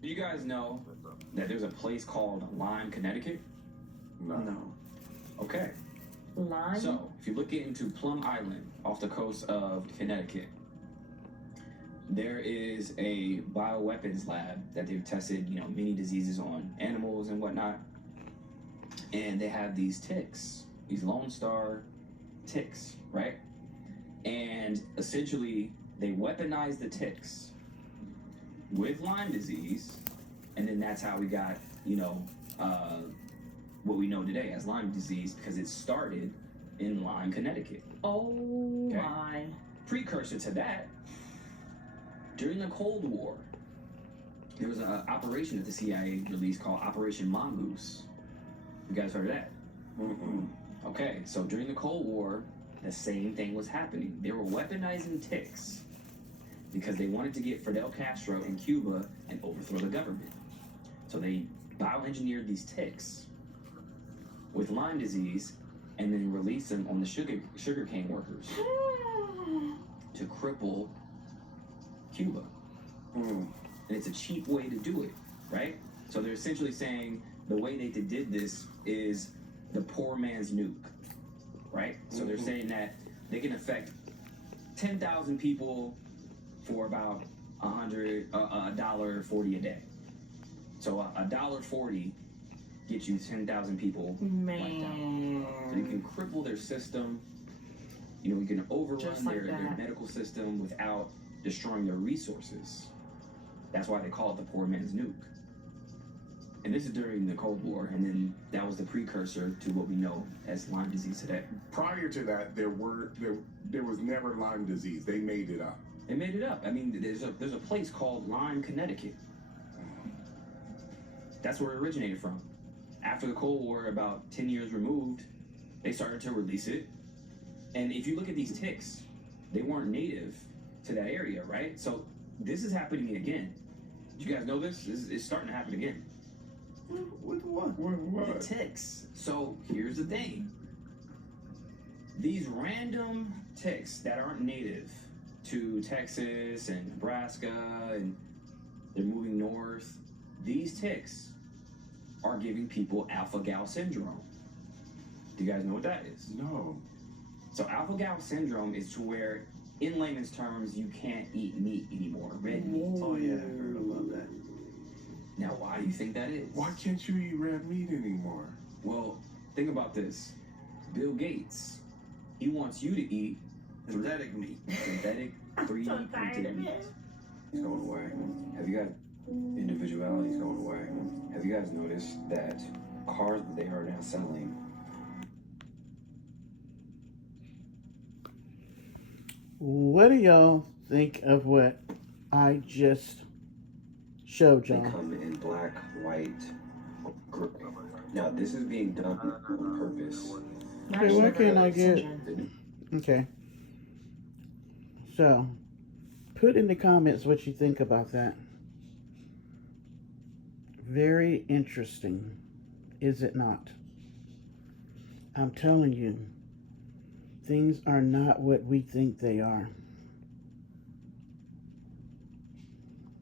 Do you guys know that there's a place called Lyme, Connecticut? No. Okay. Lyme? So, if you look into Plum Island off the coast of Connecticut, there is a bioweapons lab that they've tested, many diseases on animals and whatnot. And they have these ticks, these Lone Star ticks, right? And essentially, they weaponize the ticks with Lyme disease, and then that's how we got, what we know today as Lyme disease, because it started in Lyme, Connecticut. Oh, okay. My. Precursor to that, during the Cold War, there was an operation that the CIA released called Operation Mongoose. You guys heard of that? Mm-mm. Okay, so during the Cold War, the same thing was happening. They were weaponizing ticks because they wanted to get Fidel Castro in Cuba and overthrow the government. So they bioengineered these ticks with Lyme disease and then released them on the sugarcane workers to cripple Cuba. And it's a cheap way to do it, right? So they're essentially saying the way they did this is the poor man's nuke, right? So they're saying that they can affect 10,000 people for about $1.40 a day. So $1.40 gets you 10,000 people wiped out. So you can cripple their system. You can overrun their medical system without destroying their resources. That's why they call it the poor man's nuke. And this is during the Cold War, and then that was the precursor to what we know as Lyme disease today. Prior to that, there was never Lyme disease. They made it up. They made it up. I mean, there's a place called Lyme, Connecticut. That's where it originated from. After the Cold War, about 10 years removed, they started to release it. And if you look at these ticks, they weren't native to that area, right? So this is happening again. Did you guys know this? It's starting to happen again. With what? With what? The ticks. So here's the thing. These random ticks that aren't native to Texas and Nebraska, and they're moving north, these ticks are giving people alpha-gal syndrome. Do you guys know what that is? No. So alpha-gal syndrome is to where, in layman's terms, you can't eat meat anymore, red meat. Oh yeah, I heard about that. Now, why do you think that is? Why can't you eat red meat anymore? Well, think about this. Bill Gates, he wants you to eat synthetic meat. Synthetic 3D printed meat. It's going away. Have you guys, individuality's going away. have you guys noticed that cars that they are now selling, what do y'all think of what I just showed They y'all? come in black, white, gray. Now this is being done on purpose. Okay, what can I get? Okay. So, put in the comments what you think about that. Very interesting, is it not? I'm telling you, things are not what we think they are.